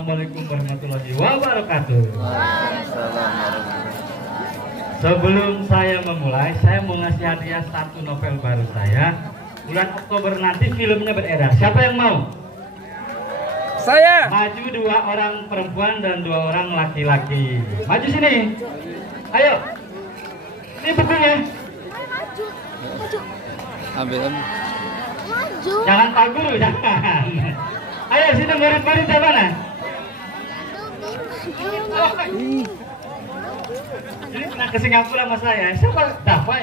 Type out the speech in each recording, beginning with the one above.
Assalamualaikum warahmatullahi wabarakatuh. Sebelum saya memulai, saya mau ngasih hadiah satu novel baru saya. Bulan Oktober nanti filmnya beredar. Siapa yang mau? Saya. Maju 2 orang perempuan dan 2 orang laki-laki. Maju sini. Ayo. Ini bukunya. Maju. Ambil. Maju. Jangan Pak Guru, jangan. Ayo sini murid-murid dari mana? Ini pernah ke Singapura sama saya. Siapa? Dafa.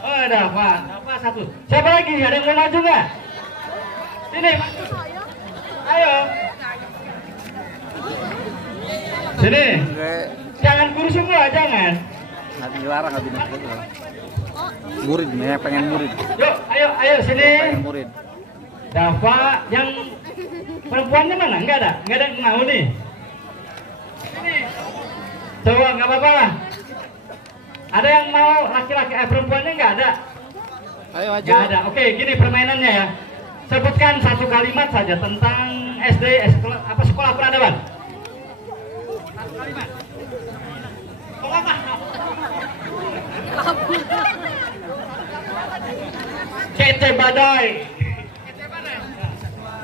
Oh, Dafa. Dafa satu. Siapa lagi? Ada yang mau maju nggak? Sini. Ayo. Sini. Jangan guru semua, jangan. Nanti dilarang habis nanti. Murid, pengen murid. Yuk, ayo sini. Pengen murid. Dafa, yang perempuannya mana? Enggak ada yang mau nih. Sini. Coba, nggak apa-apa lah. Ada yang mau laki-laki, perempuannya nggak ada? Ayo maju. Nggak ada. Oke, gini permainannya ya. Sebutkan satu kalimat saja tentang SD, sekolah peradaban. Satu kalimat. Oh, apa? Kece badai.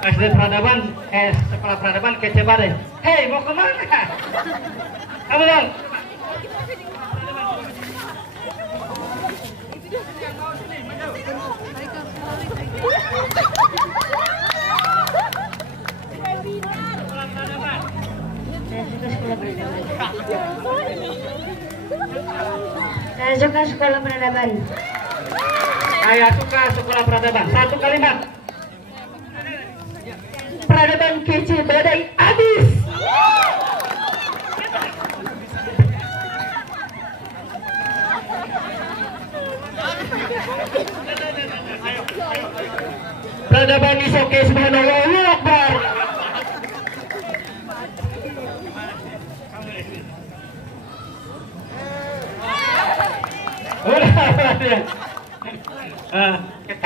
SD peradaban, sekolah peradaban kece badai. Hei, mau kemana? Kamu dong. Saya suka sekolah peradaban. Saya suka sekolah peradaban. Satu kalimat. Peradaban kece badai habis. Peradaban is oke, subhanallahu akbar.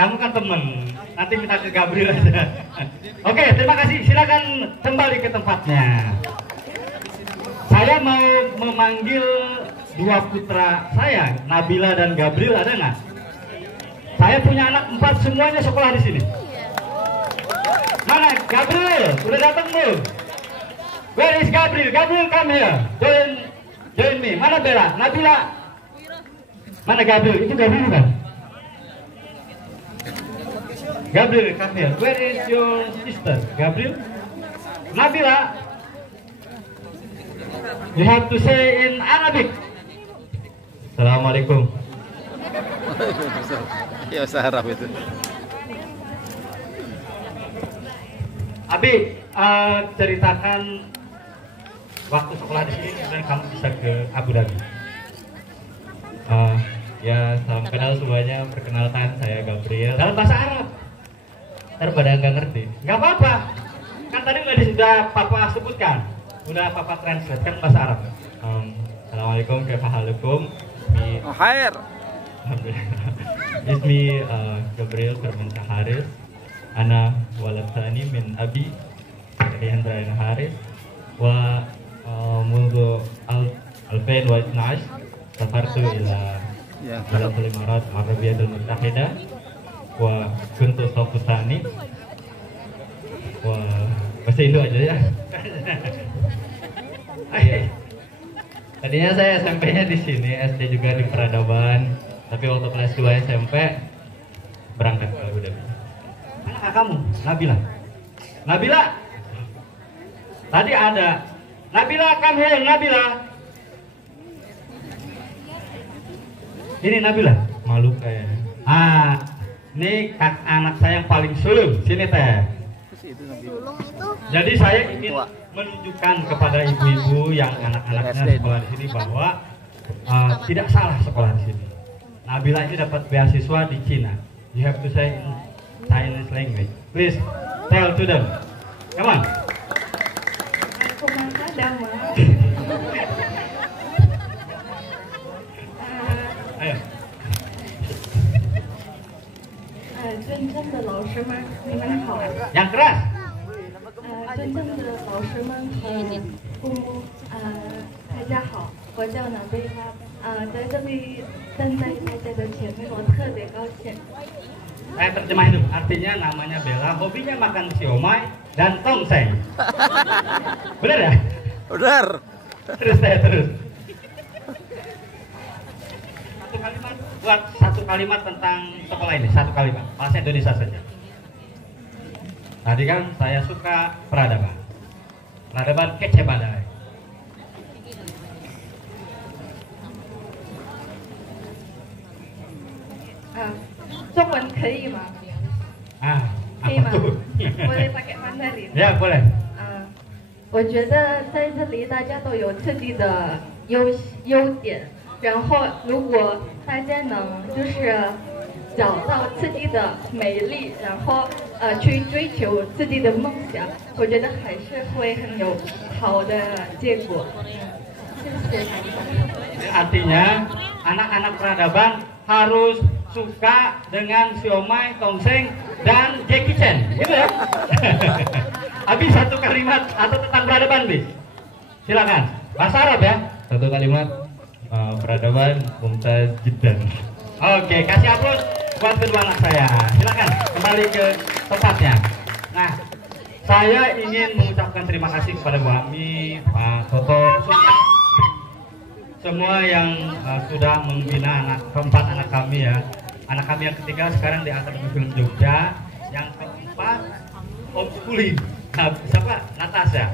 Kamu kan temen, nanti minta ke Gabriel aja. Oke, terima kasih. Silakan kembali ke tempatnya. Saya mau memanggil 2 putra saya, Nabila dan Gabriel. Ada nggak? Saya punya anak 4, semuanya sekolah di sini. Mana Gabriel? Udah datang belum? Where is Gabriel? Gabriel, come here. Join me. Mana Bella? Nabila? Mana Gabriel? Itu Gabriel kan? Gabriel, come here. Where is your sister? Gabriel? Nabila? You have to say in Arabic. Assalamualaikum. Ya Arab itu. Abi, ceritakan waktu sekolah di sini kemudian kamu bisa ke Abu Dhabi. Ya, salam kenal semuanya. Perkenalkan, saya Gabriel. Dalam bahasa Arab. Ntar pada nggak ngerti. Nggak apa-apa. Kan tadi sudah Papa sebutkan. Udah Papa translate kan bahasa Arab. Assalamualaikum, kaifahalukum. Oh, khair. Ismi Gabriel Firmansyah Haris. Ana walad tsani min abi Hendra Haris. Wa mundu 2012 safartu ila Emirat Arabiyatul Muttahidah wa kuntu safutani. Wah, bahasa Indo aja ya. Tadinya saya SMP-nya di sini, SD juga di Peradaban. Tapi waktu kelas 2 SMP berangkat ke Abu Dhabi. Mana kakakmu? Nabila. Nabila. Tadi ada. Nabila, come here, Nabila. Ini Nabila. Malu kayak. Ini anak saya yang paling sulung. Sini teh. Jadi saya ingin menunjukkan kepada ibu-ibu yang anak-anaknya sekolah di sini bahwa tidak salah sekolah di sini. Nabila ini dapat beasiswa di Cina. You have to say in Chinese language. Please tell to them. Come on. Ayo. 认真的老师们，你们好。 Yang keras. 尊敬的老师们和父母，大家好，我叫南贝拉，在这里站在大家的前面，我特别高兴。Saya terjemahin dulu, artinya namanya Bella, hobinya makan siomay dan tongseng. Benar ya? Benar. Terus terus. Satu kalimat, buat satu kalimat tentang sekolah ini, satu kalimat, bahasa Indonesia saja. Tadi kan saya suka peradaban. Peradaban kece badai. 中文可以吗？ 可以 apa 吗？ tuh? boleh pakai Mandarin。 Ya boleh. 我觉得在这里大家都有自己的优点，然后如果大家能就是找到自己的美丽，然后去追求自己的梦想，我觉得还是会很有好的结果。谢谢。 Artinya anak-anak peradaban harus suka dengan siomay, tongseng, dan Jackie Chan, gitu ya? Habis satu kalimat atau tentang peradaban, Bi? Silakan. Bahasa Arab ya? Satu kalimat, peradaban Mumtaz Jiddan. Oke, kasih aplaus buat kedua anak saya. Silakan kembali ke tempatnya. Nah, saya ingin mengucapkan terima kasih kepada Bu Ami, Pak Toto, semua yang sudah membina keempat anak kami ya. Anak kami yang ketiga sekarang di Akademi Film Jogja, yang keempat homeschooling. Nah, siapa? Natasha,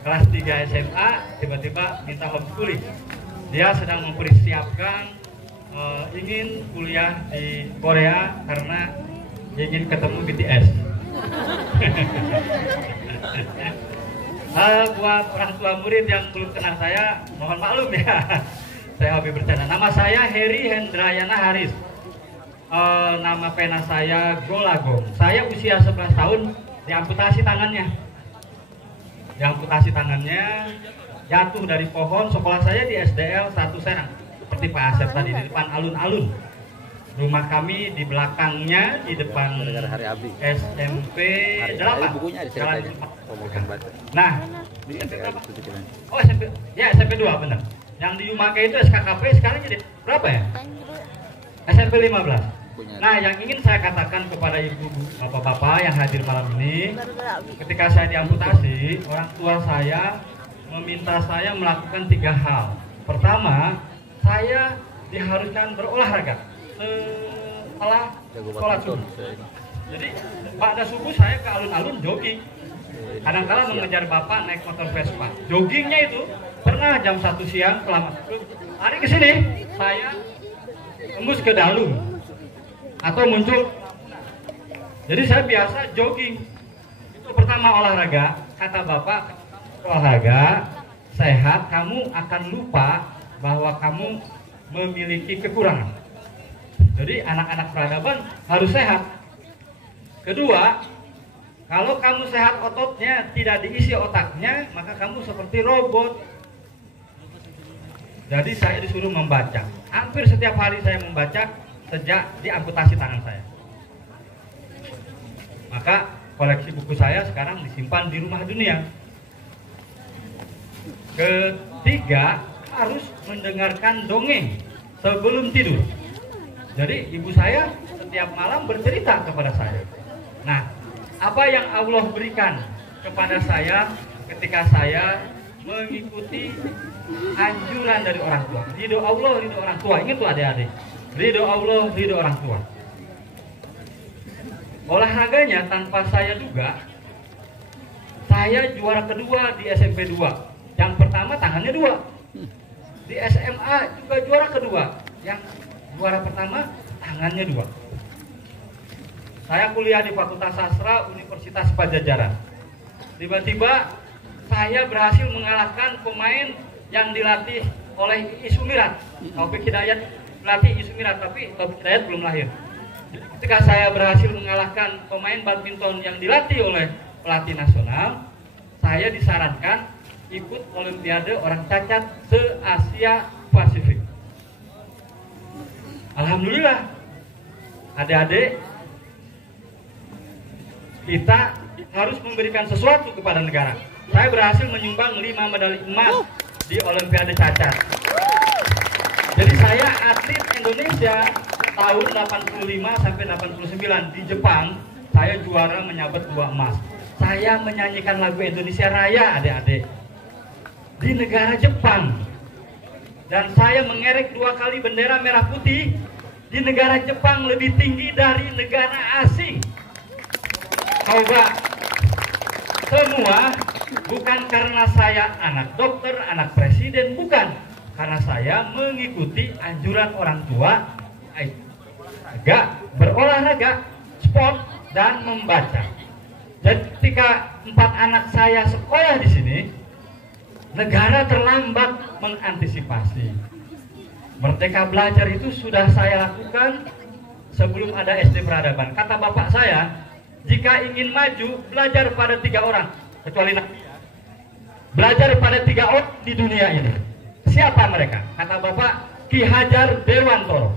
kelas 3 SMA, tiba-tiba minta homeschooling. Dia sedang mempersiapkan ingin kuliah di Korea karena ingin ketemu BTS. Buat orang tua murid yang belum kenal saya, mohon maklum ya. Saya hobi bercanda. Nama saya Heri Hendrayana Haris. Nama pena saya Golagong. Saya usia 11 tahun diamputasi tangannya. Jatuh dari pohon. Sekolah saya di SDL 1 Serang. Seperti Pak Asep tadi, di depan alun-alun. Rumah kami di belakangnya, di depan SMP 8. Jalan 4. Nah, SMP berapa? Oh, SMP 2 benar. Yang di Umake itu SKKP sekarang jadi berapa ya? SMP 15. Nah, yang ingin saya katakan kepada ibu, bapak-bapak yang hadir malam ini, ketika saya diamputasi, orang tua saya meminta saya melakukan 3 hal. Pertama, saya diharuskan berolahraga setelah sholat subuh. Jadi pada subuh saya ke alun-alun jogging. Kadang-kadang mengejar bapak naik motor Vespa. Joggingnya itu pernah jam 1 siang selama hari ke sini saya tembus ke Dalung atau muncul. Jadi saya biasa jogging. Itu pertama olahraga. Kata bapak, olahraga sehat, kamu akan lupa bahwa kamu memiliki kekurangan. Jadi anak-anak peradaban harus sehat. Kedua, kalau kamu sehat ototnya, tidak diisi otaknya, maka kamu seperti robot. Jadi saya disuruh membaca. Hampir setiap hari saya membaca sejak diamputasi tangan saya. Maka koleksi buku saya sekarang disimpan di Rumah Dunia. Ketiga, harus mendengarkan dongeng sebelum tidur. Jadi ibu saya setiap malam bercerita kepada saya. Nah, apa yang Allah berikan kepada saya ketika saya mengikuti anjuran dari orang tua. Ridho Allah, ridho orang tua. Ingat tuh adik-adik. Ridho Allah, ridho orang tua. Olahraganya tanpa saya duga, saya juara kedua di SMP 2. Yang pertama tangannya 2. Di SMA juga juara kedua. Yang juara pertama tangannya 2. Saya kuliah di Fakultas Sastra Universitas Pajajaran. Tiba-tiba saya berhasil mengalahkan pemain yang dilatih oleh Isumirat. Taufik Hidayat melatih Isumirat, tapi Taufik Hidayat belum lahir. Ketika saya berhasil mengalahkan pemain badminton yang dilatih oleh pelatih nasional, saya disarankan ikut Olimpiade orang cacat se-Asia Pasifik. Alhamdulillah, adik-adik, kita harus memberikan sesuatu kepada negara. Saya berhasil menyumbang 5 medali emas di Olimpiade Cacat. Jadi saya atlet Indonesia tahun 85 sampai 89 di Jepang, saya juara menyabet 2 emas. Saya menyanyikan lagu Indonesia Raya, adik-adik, di negara Jepang. Dan saya mengerek 2 kali bendera merah putih di negara Jepang, lebih tinggi dari negara asing. Coba, semua bukan karena saya anak dokter, anak presiden, bukan. Karena saya mengikuti anjuran orang tua, berolahraga, sport, dan membaca. Jadi ketika 4 anak saya sekolah di sini, negara terlambat mengantisipasi. Merdeka belajar itu sudah saya lakukan sebelum ada SD peradaban. Kata bapak saya, jika ingin maju, belajar pada 3 orang, kecuali Nabi. Belajar pada 3 orang di dunia ini. Siapa mereka? Kata bapak, Ki Hajar Dewantoro.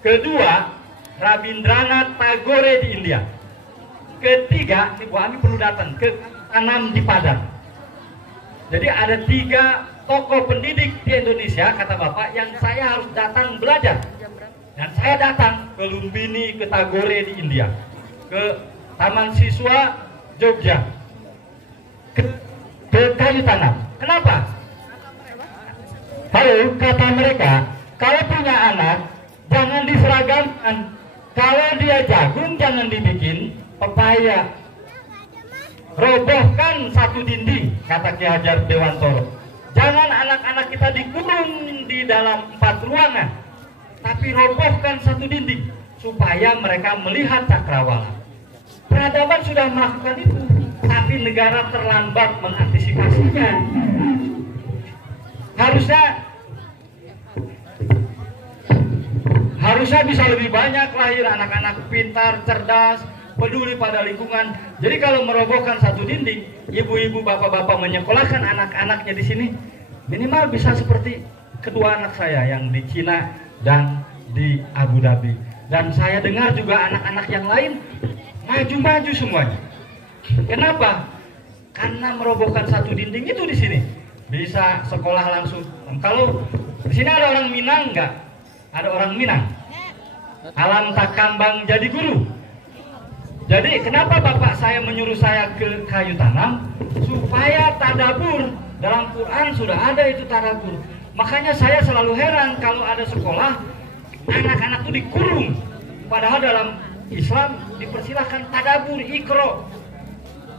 Kedua, Rabindranath Tagore di India. Ketiga, ini Bu Ami perlu datang ke Tanam di Padang. Jadi ada 3 tokoh pendidik di Indonesia, kata bapak, yang saya harus datang belajar. Dan saya datang ke Lumbini, ke Tagore di India, ke Taman Siswa Jogja, ke Kayu Tanam. Kenapa? Halo, kata mereka, kalau punya anak jangan diseragamkan. Kalau dia jagung jangan dibikin pepaya. Robohkan 1 dinding, kata Ki Hajar Dewantoro. Jangan anak-anak kita dikurung di dalam 4 ruangan, tapi robohkan 1 dinding supaya mereka melihat cakrawala. Peradaban sudah melakukan itu, tapi negara terlambat mengantisipasinya. Harusnya bisa lebih banyak lahir anak-anak pintar, cerdas, peduli pada lingkungan. Jadi kalau merobohkan 1 dinding, ibu-ibu, bapak-bapak menyekolahkan anak-anaknya di sini, minimal bisa seperti kedua anak saya yang di Cina dan di Abu Dhabi. Dan saya dengar juga anak-anak yang lain maju-maju semuanya. Kenapa? Karena merobohkan 1 dinding itu di sini bisa sekolah langsung. Kalau di sini ada orang Minang nggak? Ada orang Minang. Alam tak kambang jadi guru. Jadi kenapa bapak saya menyuruh saya ke Kayu Tanam? Supaya tadabur. Dalam Quran sudah ada itu tadabur. Makanya saya selalu heran kalau ada sekolah anak-anak itu dikurung. Padahal dalam Islam dipersilahkan tadabur, ikro.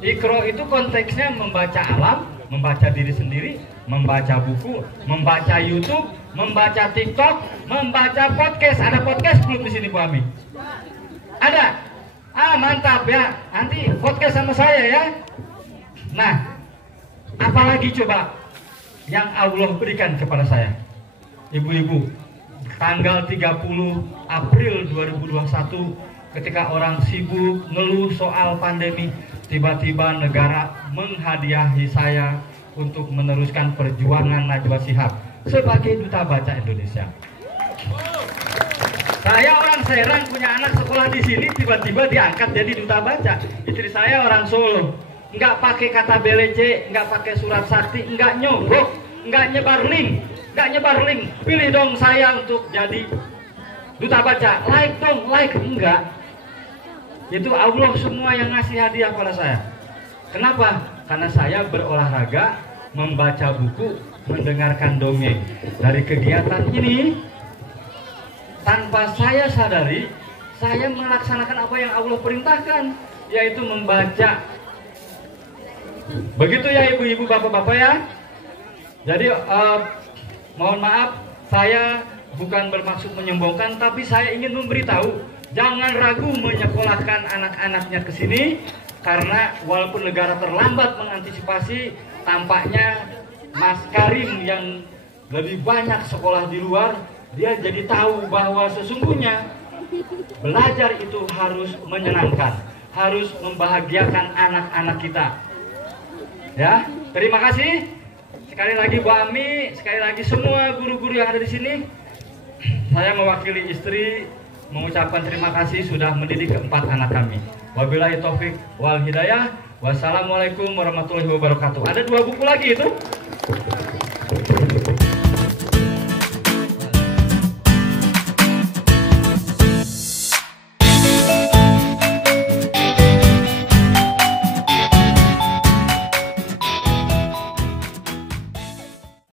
Ikro itu konteksnya membaca alam, membaca diri sendiri, membaca buku, membaca YouTube, membaca TikTok, membaca podcast. Ada podcast belum di sini Bu Ami? Ada. Mantap ya. Nanti podcast sama saya ya. Nah, apalagi coba yang Allah berikan kepada saya, ibu-ibu, tanggal 30 April 2021, ketika orang sibuk ngeluh soal pandemi, tiba-tiba negara menghadiahi saya untuk meneruskan perjuangan Najwa Shihab sebagai Duta Baca Indonesia. Saya orang Serang, punya anak sekolah di sini, tiba-tiba diangkat jadi Duta Baca. Istri saya orang Solo, nggak pakai kata belece, nggak pakai surat sakti, nggak nyogok, nggak nyebar link. Pilih dong saya untuk jadi Duta Baca. Like dong, like. Enggak. Itu Allah semua yang ngasih hadiah pada saya. Kenapa? Karena saya berolahraga, membaca buku, mendengarkan dongeng. Dari kegiatan ini, tanpa saya sadari, saya melaksanakan apa yang Allah perintahkan, yaitu membaca. Begitu ya ibu-ibu, bapak-bapak ya. Jadi mohon maaf, saya bukan bermaksud menyombongkan, tapi saya ingin memberitahu, jangan ragu menyekolahkan anak-anaknya ke sini, karena walaupun negara terlambat mengantisipasi, tampaknya Mas Karim yang lebih banyak sekolah di luar, dia jadi tahu bahwa sesungguhnya belajar itu harus menyenangkan, harus membahagiakan anak-anak kita. Ya, terima kasih. Sekali lagi Bu Ami, sekali lagi semua guru-guru yang ada di sini. Saya mewakili istri mengucapkan terima kasih sudah mendidik keempat anak kami. Wabillahi taufik wal hidayah. Wassalamualaikum warahmatullahi wabarakatuh. Ada 2 buku lagi itu.